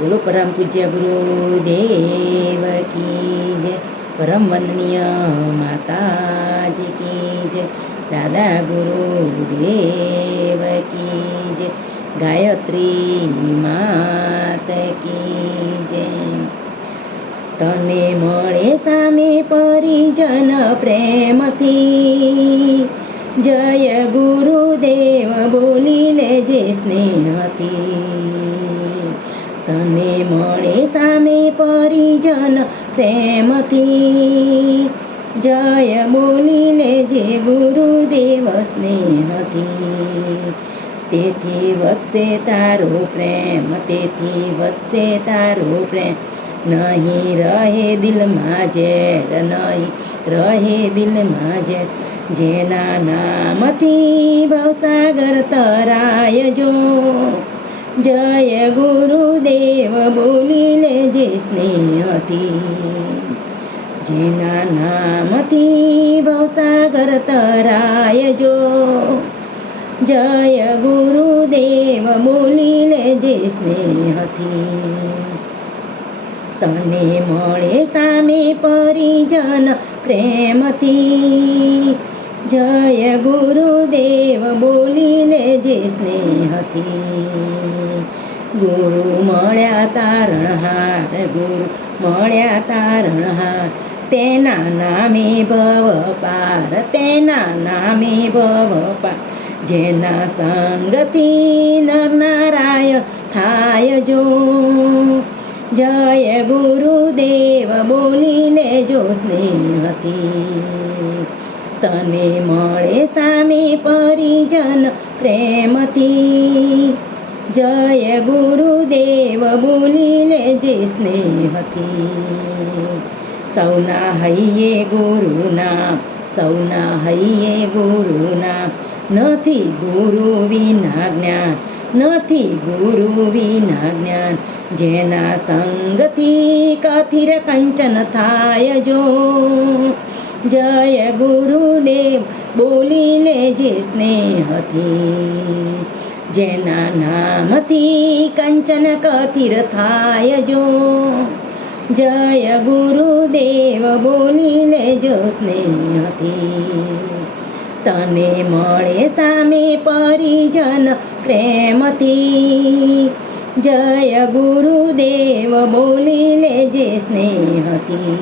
બોલો પરમ પૂજ્ય ગુરુદેવ કી જય, પરમ વંદનીય માતાજી કી જય, દાદા ગુરુદેવ કી જય, ગાયત્રી માત કી જય. તને મળે સામે પરિજન પ્રેમથી, જય ગુરુદેવ બોલી લેજે સ્નેહથી. તને મળે સામે પરિજન પ્રેમથી, જય બોલી લેજે ગુરુદેવ સ્નેહથી. તેથી વધશે તારો પ્રેમ, તેથી વધશે તારો પ્રેમ, નહીં રહે દિલમાં ઝેર, નહીં રહે દિલમાં ઝેર. જેના નામથી ભવસાગર તરાય જો, જય ગુરુદેવ બોલી લેજે સ્નેહથી. જેના નામથી ભવસાગર તરાય જો, જય ગુરુદેવ બોલી લેજે સ્નેહથી. તને મળે સામે પરિજન પ્રેમથી, જય ગુરુદેવ બોલી લેજે સ્નેહથી. ગુરુ મળ્યા તારણહાર, ગુરુ મળ્યા તારણહાર, તેના નામે ભવ પાર, તેના નામે ભવ પાર. જેના સંગથી નરનારાયણ થાય જો, જય ગુરુદેવ બોલી લેજો સ્નેહથી. તને મળે સામે પરિજન પ્રેમથી, જય ગુરુદેવ બોલી લેજે સ્નેહથી. સૌના હૈયે ગુરુ નામ, સૌના હૈયે ગુરુ નામ, નથી ગુરુ વિના જ્ઞાન, નથી ગુરુ વિના જ્ઞાન. જેના સંગથી કથિર કંચન થાય જો, જય ગુરુદેવ બોલી લેજે સ્નેહથી. જેના નામથી કંચન કથિર થાય જો, જય ગુરુદેવ બોલી લેજો સ્નેહથી. તને મળે સામે પરિજન પ્રેમથી, જય ગુરુદેવ બોલી લેજે સ્નેહથી.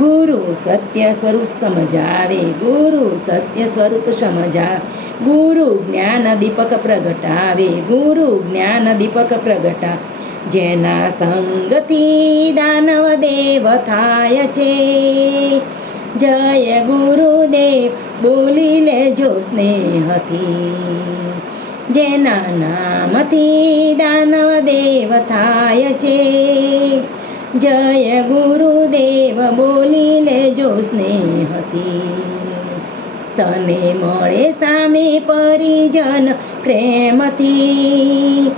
ગુરુ સત્ય સ્વરૂપ સમજાવે, ગુરુ સત્ય સ્વરૂપ સમજાવે, ગુરુ જ્ઞાન દીપક પ્રગટાવે, ગુરુ જ્ઞાન દીપક પ્રગટાવે. જેના સંગથી દાનવ દેવ થાય છે, જય ગુરુદેવ બોલી લેજો સ્નેહથી. જેના નામથી દાનવ દેવ થાય છે, જય ગુરુદેવ બોલી લેજો સ્નેહથી. તને મળે સામે પરિજન પ્રેમથી,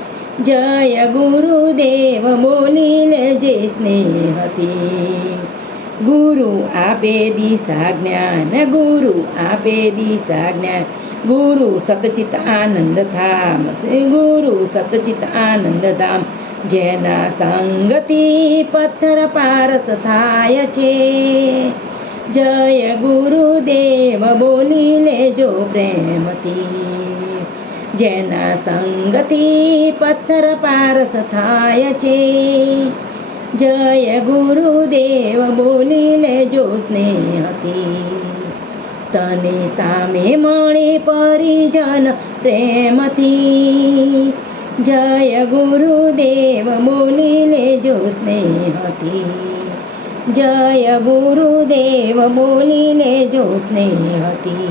જય ગુરુદેવ બોલી લેજે સ્નેહથી. ગુરુ આપે દિશા જ્ઞાન, ગુરુ આપે દિશા જ્ઞાન, ગુરુ સતચિત આનંદ ધામ, ગુરુ સતચિત આનંદ ધામ. જેના સંગથી પથ્થર પારસ થાય છે, જય ગુરુદેવ બોલી લેજો પ્રેમથી. જેના સંગથી પથ્થર પારસ થાય છે, જય ગુરુદેવ બોલી લેજો સ્નેહથી. તને સામે મળે પરિજન પ્રેમથી, જય ગુરુદેવ બોલી લેજો સ્નેહથી. જય ગુરુદેવ બોલી લેજો સ્નેહથી.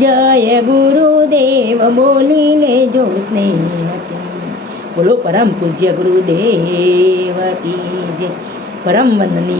જય ગુરુદેવ બોલી લેજો સ્નેહથી. બોલો પરમ પૂજ્ય ગુરુદેવ કી જય, પરમ વંદનીય